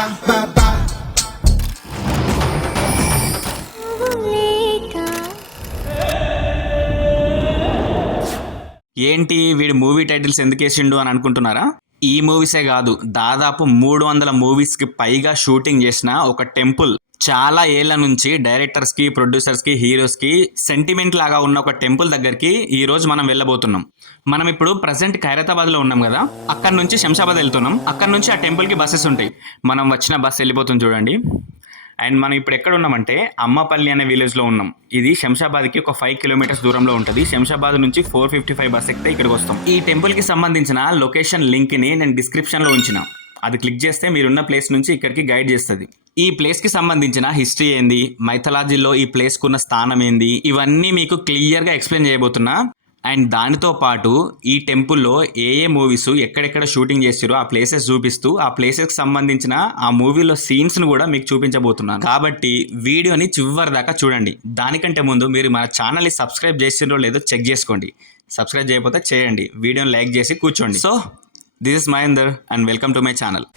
ఏంటి వీడి movie titles ఎందుకు వేసిండు అని అనుకుంటున్నారా? ఈ మూవీసే కాదు, దాదాపు 300 మూవీస్కి పైగా షూటింగ్ చేసిన ఒక టెంపుల్, చాలా ఏళ్ల నుంచి డైరెక్టర్స్కి, ప్రొడ్యూసర్స్కి, హీరోస్కి సెంటిమెంట్ లాగా ఉన్న ఒక టెంపుల్ దగ్గరికి ఈ రోజు మనం వెళ్ళబోతున్నాం. మనం ఇప్పుడు ప్రజెంట్ ఖైరతాబాద్లో ఉన్నాం కదా, అక్కడ నుంచి శంషాబాద్ వెళ్తున్నాం. అక్కడ నుంచి ఆ టెంపుల్కి బస్సెస్ ఉంటాయి. మనం వచ్చిన బస్సు వెళ్ళిపోతుంది చూడండి. అండ్ మనం ఇప్పుడు ఎక్కడ ఉన్నామంటే అమ్మపల్లి అనే విలేజ్లో ఉన్నాం. ఇది శంషాబాద్కి ఒక 5 కిలోమీటర్స్ దూరంలో ఉంటుంది. శంషాబాద్ నుంచి 455 బస్ ఎక్కితే ఇక్కడికి వస్తాం. ఈ టెంపుల్కి సంబంధించిన లొకేషన్ లింక్ని నేను డిస్క్రిప్షన్లో ఉంచిన. అది క్లిక్ చేస్తే మీరున్న ప్లేస్ నుంచి ఇక్కడికి గైడ్ చేస్తుంది. ఈ ప్లేస్కి సంబంధించిన హిస్టరీ ఏంది, మైథాలజీలో ఈ ప్లేస్కు ఉన్న స్థానం ఏంది, ఇవన్నీ మీకు క్లియర్గా ఎక్స్ప్లెయిన్ చేయబోతున్నా. అండ్ దానితో పాటు ఈ టెంపుల్లో ఏ మూవీస్ ఎక్కడెక్కడ షూటింగ్ చేసారో ఆ ప్లేసెస్ చూపిస్తూ, ఆ ప్లేసెస్కి సంబంధించిన ఆ మూవీలో సీన్స్ను కూడా మీకు చూపించబోతున్నాను. కాబట్టి వీడియోని చివరి దాకా చూడండి. దానికంటే ముందు మీరు మన ఛానల్ని సబ్స్క్రైబ్ చేసినో లేదో చెక్ చేసుకోండి. సబ్స్క్రైబ్ చేయకపోతే చేయండి, వీడియోని లైక్ చేసి కూర్చోండి. So this is Mahender and welcome to my channel.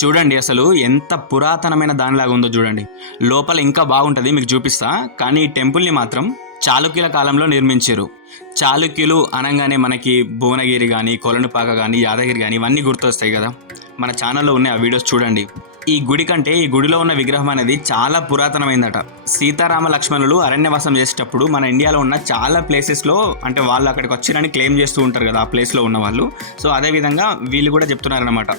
చూడండి అసలు ఎంత పురాతనమైన దానిలాగా ఉందో చూడండి. లోపల ఇంకా బాగుంటుంది, మీకు చూపిస్తా. కానీ ఈ టెంపుల్ని మాత్రం చాళుక్యుల కాలంలో నిర్మించారు. చాళుక్యులు అనగానే మనకి భువనగిరి కానీ, కొలనుపాక కానీ, యాదగిరి కానీ ఇవన్నీ గుర్తొస్తాయి కదా. మన ఛానల్లో ఉన్న ఆ వీడియోస్ చూడండి. ఈ గుడి కంటే ఈ గుడిలో ఉన్న విగ్రహం అనేది చాలా పురాతనమైందట. సీతారామ లక్ష్మణులు అరణ్యవాసం చేసేటప్పుడు మన ఇండియాలో ఉన్న చాలా ప్లేసెస్లో, అంటే వాళ్ళు అక్కడికి వచ్చిరని క్లెయిమ్ చేస్తూ ఉంటారు కదా ఆ ప్లేస్లో ఉన్న వాళ్ళు. సో అదేవిధంగా వీళ్ళు కూడా చెప్తున్నారనమాట,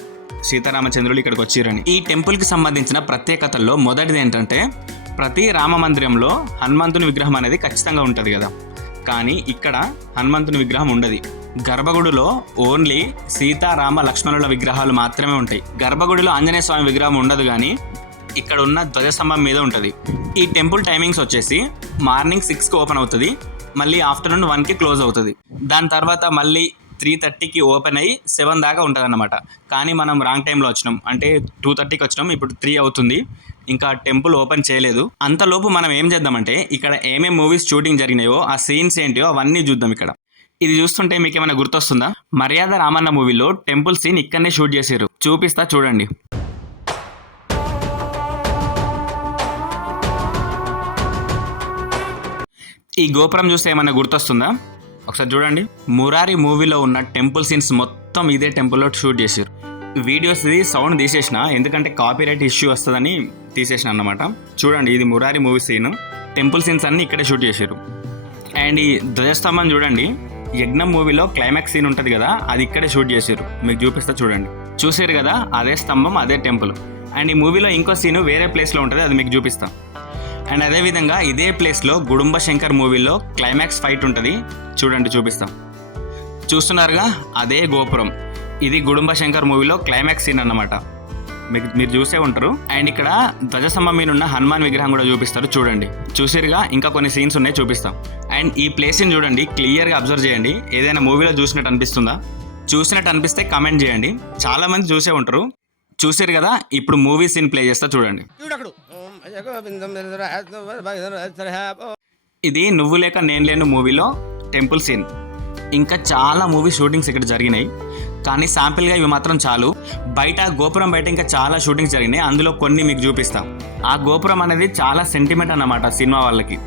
సీతారామచంద్రులు ఇక్కడికి వచ్చిరని. ఈ టెంపుల్కి సంబంధించిన ప్రత్యేకతల్లో మొదటిది ఏంటంటే, ప్రతి రామ మందిరంలో హనుమంతుని విగ్రహం అనేది ఖచ్చితంగా ఉంటుంది కదా. కానీ ఇక్కడ హనుమంతుని విగ్రహం ఉండదు. గర్భగుడిలో ఓన్లీ సీతారామ లక్ష్మణుల విగ్రహాలు మాత్రమే ఉంటాయి. గర్భగుడిలో ఆంజనేయ స్వామి విగ్రహం ఉండదు, కానీ ఇక్కడ ఉన్న ధ్వజస్తంభం మీద ఉంటుంది. ఈ టెంపుల్ టైమింగ్స్ వచ్చేసి మార్నింగ్ 6కి ఓపెన్ అవుతుంది, మళ్ళీ ఆఫ్టర్నూన్ 1కి క్లోజ్ అవుతుంది. దాని తర్వాత మళ్ళీ 3:30కి ఓపెన్ అయ్యి 7 దాకా ఉంటుంది అన్నమాట. కానీ మనం రాంగ్ టైంలో వచ్చినాం, అంటే 2:30కి వచ్చినాం, ఇప్పుడు 3 అవుతుంది, ఇంకా టెంపుల్ ఓపెన్ చేయలేదు. అంతలోపు మనం ఏం చేద్దామంటే, ఇక్కడ ఏమేమి మూవీస్ షూటింగ్ జరిగినాయో ఆ సీన్స్ ఏంటియో అవన్నీ చూద్దాం. ఇక్కడ ఇది చూస్తుంటే మీకు ఏమైనా గుర్తొస్తుందా? మర్యాద రామన్న మూవీలో టెంపుల్ సీన్ ఇక్కడనే షూట్ చేశారు, చూపిస్తా చూడండి. ఈ గోపురం చూస్తే ఏమైనా గుర్తొస్తుందా? ఒకసారి చూడండి. మురారి మూవీలో ఉన్న టెంపుల్ సీన్స్ మొత్తం ఇదే టెంపుల్లో షూట్ చేశారు. వీడియోస్ ఇది సౌండ్ తీసేసిన, ఎందుకంటే కాపీరైట్ ఇష్యూ వస్తుందని తీసేసిన అన్నమాట. చూడండి, ఇది Murari movie scene. Temple scenes అన్నీ ఇక్కడే షూట్ చేశారు. అండ్ ఈ ధ్వజస్తంభం చూడండి, యజ్ఞం మూవీలో క్లైమాక్స్ సీన్ ఉంటుంది కదా, అది ఇక్కడే షూట్ చేశారు. మీకు చూపిస్తా చూడండి. చూసారు కదా, అదే స్తంభం, అదే టెంపుల్. అండ్ ఈ మూవీలో ఇంకో సీను వేరే ప్లేస్లో ఉంటుంది, అది మీకు చూపిస్తా. అండ్ అదేవిధంగా ఇదే ప్లేస్లో గుడుంబ శంకర్ మూవీలో క్లైమాక్స్ ఫైట్ ఉంటుంది, చూడండి చూపిస్తాం. చూస్తున్నారుగా, అదే గోపురం. ఇది గుడుంబ శంకర్ మూవీలో క్లైమాక్స్ సీన్ అన్నమాట, మీరు చూసే ఉంటారు. అండ్ ఇక్కడ ధ్వజస్తంభం మీద ఉన్న హనుమాన్ విగ్రహం కూడా చూపిస్తారు, చూడండి. చూసిరుగా, ఇంకా కొన్ని సీన్స్ ఉన్నాయి, చూపిస్తాం. అండ్ ఈ ప్లేస్ని చూడండి, క్లియర్గా అబ్జర్వ్ చేయండి. ఏదైనా మూవీలో చూసినట్టు అనిపిస్తుందా? చూసినట్టు అనిపిస్తే కమెంట్ చేయండి. చాలామంది చూసే ఉంటారు. చూసారు కదా, ఇప్పుడు మూవీ సీన్ ప్లే చేస్తా చూడండి. ఇది నువ్వు లేక నేను లేను మూవీలో టెంపుల్ సీన్. ఇంకా చాలా మూవీ షూటింగ్స్ ఇక్కడ జరిగినాయి, కానీ శాంపిల్గా ఇవి మాత్రం చాలు. బయట గోపురం బయట ఇంకా చాలా షూటింగ్స్ జరిగినాయి, అందులో కొన్ని మీకు చూపిస్తాం. ఆ గోపురం అనేది చాలా సెంటిమెంట్ అన్నమాట సినిమా వాళ్ళకి.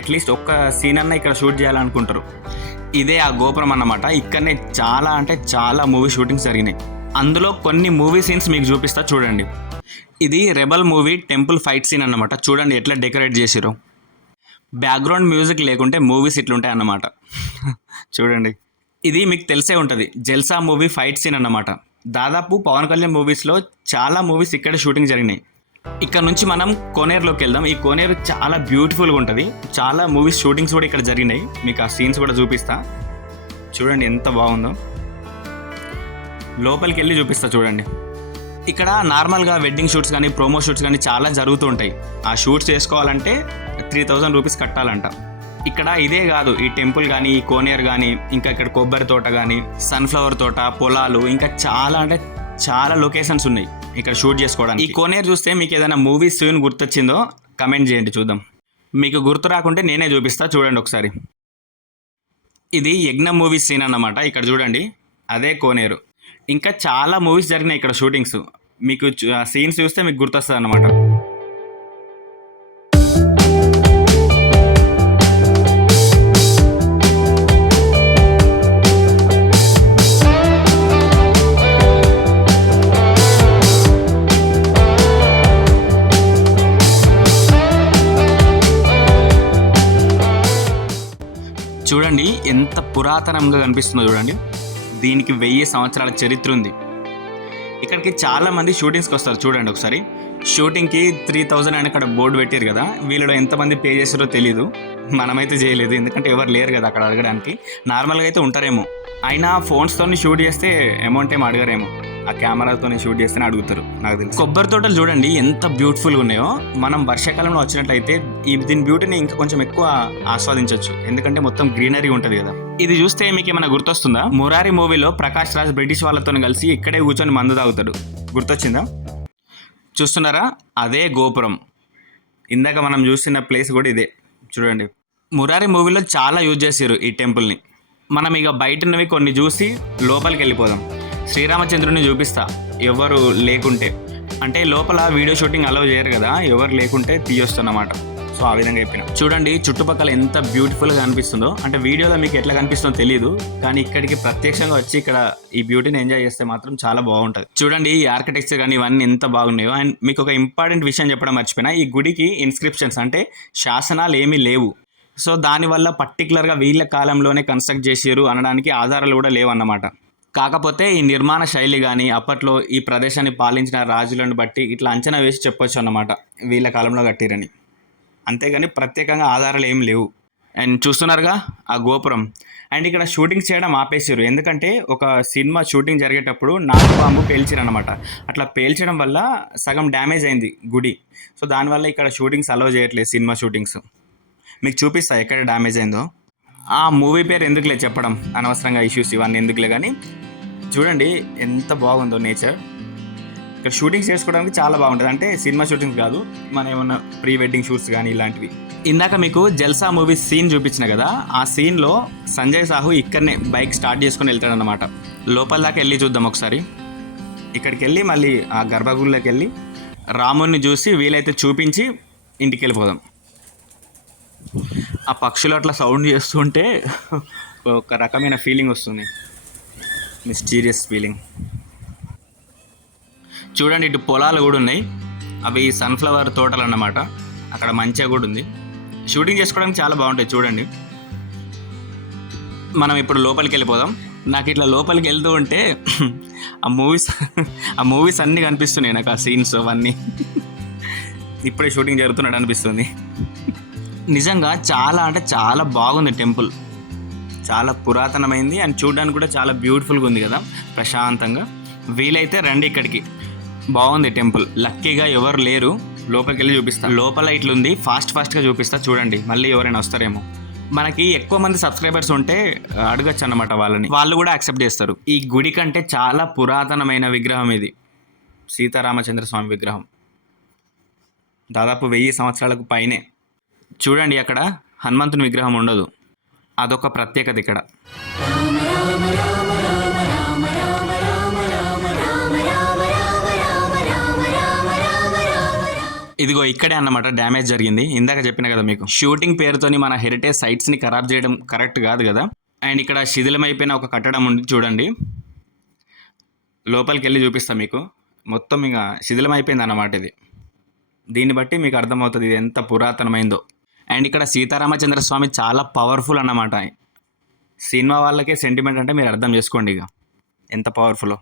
అట్లీస్ట్ ఒక్క సీన్ అన్న ఇక్కడ షూట్ చేయాలనుకుంటారు. ఇదే ఆ గోపురం అన్నమాట. ఇక్కడనే చాలా అంటే చాలా మూవీ షూటింగ్స్ జరిగినాయి. అందులో కొన్ని మూవీ సీన్స్ మీకు చూపిస్తా చూడండి. ఇది Rebel movie temple fight scene అన్నమాట. చూడండి ఎట్లా డెకరేట్ చేసిరో. బ్యాక్గ్రౌండ్ మ్యూజిక్ లేకుంటే మూవీస్ ఇట్లుంటాయి అన్నమాట. చూడండి, ఇది మీకు తెలిసే ఉంటుంది, జల్సా మూవీ ఫైట్ సీన్ అన్నమాట. దాదాపు పవన్ కళ్యాణ్ మూవీస్లో చాలా మూవీస్ ఇక్కడే షూటింగ్ జరిగినాయి. ఇక్కడ నుంచి మనం కోనేరులోకి వెళ్దాం. ఈ కోనేరు చాలా బ్యూటిఫుల్గా ఉంటుంది. చాలా మూవీస్ షూటింగ్స్ కూడా ఇక్కడ జరిగినాయి, మీకు ఆ సీన్స్ కూడా చూపిస్తా. చూడండి ఎంత బాగుందో. లోపలికి వెళ్ళి చూపిస్తా చూడండి. ఇక్కడ నార్మల్గా వెడ్డింగ్ షూట్స్ కానీ, ప్రోమో షూట్స్ కానీ చాలా జరుగుతూ ఉంటాయి. ఆ షూట్స్ చేసుకోవాలంటే 3000 రూపీస్ కట్టాలంట. ఇక్కడ ఇదే కాదు, ఈ టెంపుల్ కానీ, ఈ కోనేరు కానీ, ఇంకా ఇక్కడ కొబ్బరి తోట కానీ, సన్ఫ్లవర్ తోట, పొలాలు, ఇంకా చాలా అంటే చాలా లొకేషన్స్ ఉన్నాయి ఇక్కడ షూట్ చేసుకోవడానికి. ఈ కోనేరు చూస్తే మీకు ఏదైనా మూవీ సీన్ గుర్తొచ్చిందో కమెంట్ చేయండి చూద్దాం. మీకు గుర్తు రాకుంటే నేనే చూపిస్తా, చూడండి ఒకసారి. ఇది యజ్ఞం మూవీస్ సీన్ అన్నమాట. ఇక్కడ చూడండి, అదే కోనేరు. ఇంకా చాలా మూవీస్ జరిగినాయి ఇక్కడ షూటింగ్స్. మీకు సీన్స్ చూస్తే మీకు గుర్తొస్తుంది అన్నమాట. చూడండి ఎంత పురాతనంగా కనిపిస్తుందో చూడండి. దీనికి 1000 సంవత్సరాల చరిత్ర ఉంది. ఇక్కడికి చాలామంది షూటింగ్స్కి వస్తారు. చూడండి ఒకసారి, షూటింగ్కి 3000 అని అక్కడ బోర్డు పెట్టారు కదా. వీళ్ళలో ఎంతమంది పే చేస్తారో తెలీదు, మనమైతే చేయలేదు, ఎందుకంటే ఎవరు లేరు కదా అక్కడ అడగడానికి. నార్మల్గా అయితే ఉంటారేమో, అయినా ఫోన్స్తో షూట్ చేస్తే అమౌంట్ ఏమో అడగరేమో, ఆ కెమెరాతో షూట్ చేస్తేనే అడుగుతారు నాకు తెలిసి. కొబ్బరి తోటలు చూడండి ఎంత బ్యూటిఫుల్గా ఉన్నాయో. మనం వర్షాకాలంలో వచ్చినట్లయితే దీని బ్యూటీని ఇంకా కొంచెం ఎక్కువ ఆస్వాదించవచ్చు, ఎందుకంటే మొత్తం గ్రీనరీ ఉంటుంది కదా. ఇది చూస్తే మీకు ఏమైనా గుర్తొస్తుందా? మురారి మూవీలో ప్రకాష్ రాజ్ బ్రిటిష్ వాళ్ళతో కలిసి ఇక్కడే కూర్చొని మందు తాగుతాడు, గుర్తొచ్చిందా? చూస్తున్నారా, అదే గోపురం. ఇందాక మనం చూసిన ప్లేస్ కూడా ఇదే. చూడండి, మురారి మూవీలో చాలా యూజ్ చేసారు ఈ టెంపుల్ని. మనం ఇక బయటవి కొన్ని చూసి లోపలికి వెళ్ళిపోదాం. శ్రీరామచంద్రుని చూపిస్తా, ఎవరు లేకుంటే. అంటే లోపల వీడియో షూటింగ్ అలౌ చేయరు కదా, ఎవరు లేకుంటే తీయొస్తున్నమాట. సో ఆ విధంగా చెప్పిన. చూడండి చుట్టుపక్కల ఎంత బ్యూటిఫుల్గా కనిపిస్తుందో. అంటే వీడియోలో మీకు ఎట్లా కనిపిస్తుందో తెలియదు, కానీ ఇక్కడికి ప్రత్యక్షంగా వచ్చి ఇక్కడ ఈ బ్యూటీని ఎంజాయ్ చేస్తే మాత్రం చాలా బాగుంటుంది. చూడండి ఈ ఆర్కిటెక్చర్ కానీ ఇవన్నీ ఎంత బాగున్నాయో. అండ్ మీకు ఒక ఇంపార్టెంట్ విషయం చెప్పడం మర్చిపోయినా, ఈ గుడికి ఇన్స్క్రిప్షన్స్ అంటే శాసనాలు ఏమీ లేవు. సో దానివల్ల పర్టికులర్గా వీళ్ళ కాలంలోనే కన్స్ట్రక్ట్ చేసారు అనడానికి ఆధారాలు కూడా లేవన్నమాట. కాకపోతే ఈ నిర్మాణ శైలి కానీ అప్పట్లో ఈ ప్రదేశాన్ని పాలించిన రాజులను బట్టి ఇట్లా అంచనా వేసి చెప్పొచ్చు అన్నమాట, వీళ్ళ కాలంలో కట్టిరని. అంతేగాని ప్రత్యేకంగా ఆధారాలు ఏం లేవు. అండ్ చూస్తున్నారుగా ఆ గోపురం. అండ్ ఇక్కడ షూటింగ్ చేయడం ఆపేసారు, ఎందుకంటే ఒక సినిమా షూటింగ్ జరిగేటప్పుడు నాగుపాము పేల్చిరనమాట. అట్లా పేల్చడం వల్ల సగం డ్యామేజ్ అయింది గుడి. సో దానివల్ల ఇక్కడ షూటింగ్స్ అలౌ చేయట్లేదు, సినిమా షూటింగ్స్. మీకు చూపిస్తా ఎక్కడ డ్యామేజ్ అయిందో. ఆ మూవీ పేరు ఎందుకులే చెప్పడం, అనవసరంగా ఇష్యూస్ ఇవన్నీ ఎందుకులే. కానీ చూడండి ఎంత బాగుందో నేచర్. ఇక్కడ షూటింగ్స్ చేసుకోవడానికి చాలా బాగుంటుంది. అంటే సినిమా షూటింగ్స్ కాదు, మన ఏమన్నా ప్రీ వెడ్డింగ్ షూట్స్ కానీ ఇలాంటివి. ఇందాక మీకు జల్సా మూవీ సీన్ చూపించిన కదా, ఆ సీన్లో సంజయ్ సాహు ఇక్కడనే బైక్ స్టార్ట్ చేసుకొని వెళ్తాడనమాట. లోపల దాకా వెళ్ళి చూద్దాం ఒకసారి. ఇక్కడికి వెళ్ళి మళ్ళీ ఆ గర్భగుడిలోకి వెళ్ళి రాముడిని చూసి వీలైతే చూపించి ఇంటికి వెళ్ళిపోదాం. ఆ పక్షులు అట్లా సౌండ్ చేస్తుంటే ఒక రకమైన ఫీలింగ్ వస్తుంది, మిస్టీరియస్ ఫీలింగ్. చూడండి ఇటు పొలాలు కూడా ఉన్నాయి, అవి సన్ఫ్లవర్ తోటలు అన్నమాట. అక్కడ మంచిగా కూడా ఉంది, షూటింగ్ చేసుకోవడానికి చాలా బాగుంటాయి. చూడండి మనం ఇప్పుడు లోపలికి వెళ్ళిపోదాం. నాకు ఇట్లా లోపలికి వెళ్తూ ఉంటే ఆ మూవీస్ అన్నీ కనిపిస్తున్నాయి నాకు, ఆ సీన్స్ అవన్నీ. ఇప్పుడే షూటింగ్ జరుగుతున్నట్టు అనిపిస్తుంది. నిజంగా చాలా అంటే చాలా బాగుంది టెంపుల్, చాలా పురాతనమైంది. అండ్ చూడడానికి కూడా చాలా బ్యూటిఫుల్గా ఉంది కదా, ప్రశాంతంగా. వీలైతే రండి ఇక్కడికి, బాగుంది టెంపుల్. లక్కీగా ఎవరు లేరు, లోపలికి వెళ్ళి చూపిస్తా. లోపల ఇట్లుంది, ఫాస్ట్గా చూపిస్తా చూడండి, మళ్ళీ ఎవరైనా వస్తారేమో. మనకి ఎక్కువ మంది సబ్స్క్రైబర్స్ ఉంటే అడగచ్చు అన్నమాట వాళ్ళని, వాళ్ళు కూడా యాక్సెప్ట్ చేస్తారు. ఈ గుడి కంటే చాలా పురాతనమైన విగ్రహం ఇది, సీతారామచంద్ర స్వామి విగ్రహం. దాదాపు 1000 సంవత్సరాలకు పైనే. చూడండి అక్కడ హనుమంతుని విగ్రహం ఉండదు, అదొక ప్రత్యేకత ఇక్కడ. ఇదిగో ఇక్కడే అన్నమాట డ్యామేజ్ జరిగింది. ఇందాక చెప్పిన కదా మీకు, షూటింగ్ పేరుతోని మన హెరిటేజ్ సైట్స్ని ఖరాబ్ చేయడం కరెక్ట్ కాదు కదా. అండ్ ఇక్కడ శిథిలమైపోయిన ఒక కట్టడం ఉంది చూడండి, లోపలికి వెళ్ళి చూపిస్తాం మీకు. మొత్తం ఇంకా శిథిలమైపోయింది అన్నమాట ఇది. దీన్ని బట్టి మీకు అర్థమవుతుంది ఇది ఎంత పురాతనమైందో. అండ్ ఇక్కడ సీతారామచంద్ర స్వామి చాలా పవర్ఫుల్ అన్నమాట. సినిమా వాళ్ళకే సెంటిమెంట్ అంటే మీరు అర్థం చేసుకోండి ఇక ఎంత పవర్ఫుల్లో.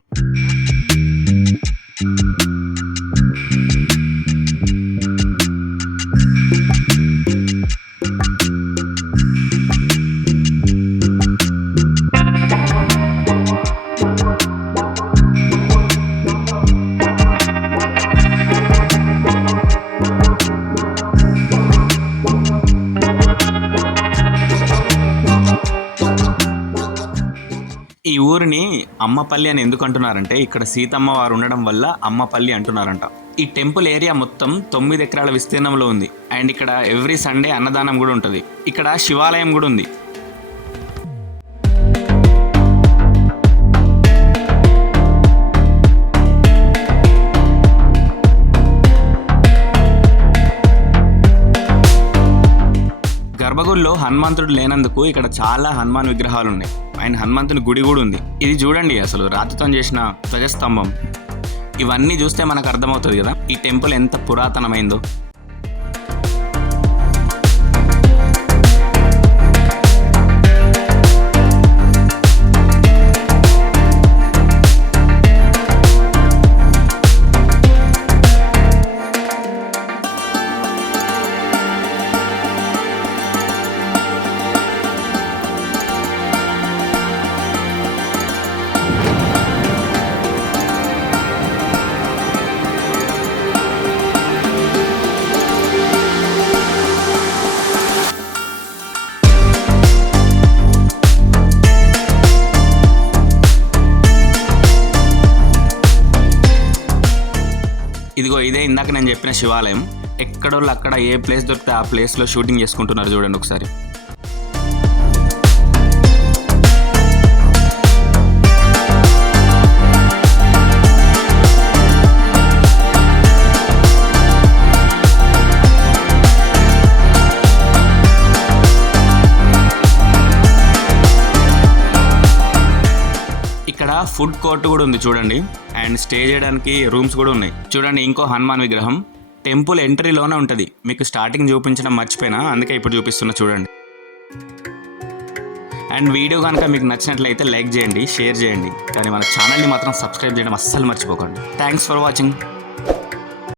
ఈ ఊరిని అమ్మపల్లి అని ఎందుకు అంటున్నారంటే, ఇక్కడ సీతమ్మ వారు ఉండడం వల్ల అమ్మపల్లి అంటున్నారంట. ఈ టెంపుల్ ఏరియా మొత్తం 9 ఎకరాల విస్తీర్ణంలో ఉంది. అండ్ ఇక్కడ ఎవ్రీ సండే అన్నదానం కూడా ఉంటుంది. ఇక్కడ శివాలయం కూడా ఉంది. గర్భగుడిలో హనుమంతుడు లేనందుకు ఇక్కడ చాలా హనుమాన్ విగ్రహాలు ఉన్నాయి. అండ్ హనుమంతుని గుడి కూడా ఉంది. ఇది చూడండి, అసలు రాతితో చేసిన ధ్వజస్తంభం. ఇవన్నీ చూస్తే మనకు అర్థమవుతుంది కదా ఈ టెంపుల్ ఎంత పురాతనమైందో. ఇదిగో ఇదే ఇందాక నేను చెప్పిన శివాలయం. ఎక్కడోళ్ళు అక్కడ ఏ ప్లేస్ దొరికితే ఆ ప్లేస్లో షూటింగ్ చేసుకుంటున్నారు చూడండి ఒకసారి. ఇక్కడ ఫుడ్ కోర్ట్ కూడా ఉంది చూడండి. అండ్ స్టే చేయడానికి రూమ్స్ కూడా ఉన్నాయి. చూడండి ఇంకో హనుమాన్ విగ్రహం టెంపుల్ ఎంట్రీలోనే ఉంటుంది. మీకు స్టార్టింగ్ చూపించడం మర్చిపోయినా, అందుకే ఇప్పుడు చూపిస్తున్నా చూడండి. అండ్ వీడియో కనుక మీకు నచ్చినట్లయితే లైక్ చేయండి, షేర్ చేయండి, కానీ మన ఛానల్ని మాత్రం సబ్స్క్రైబ్ చేయడం అస్సలు మర్చిపోకండి. Thanks for watching.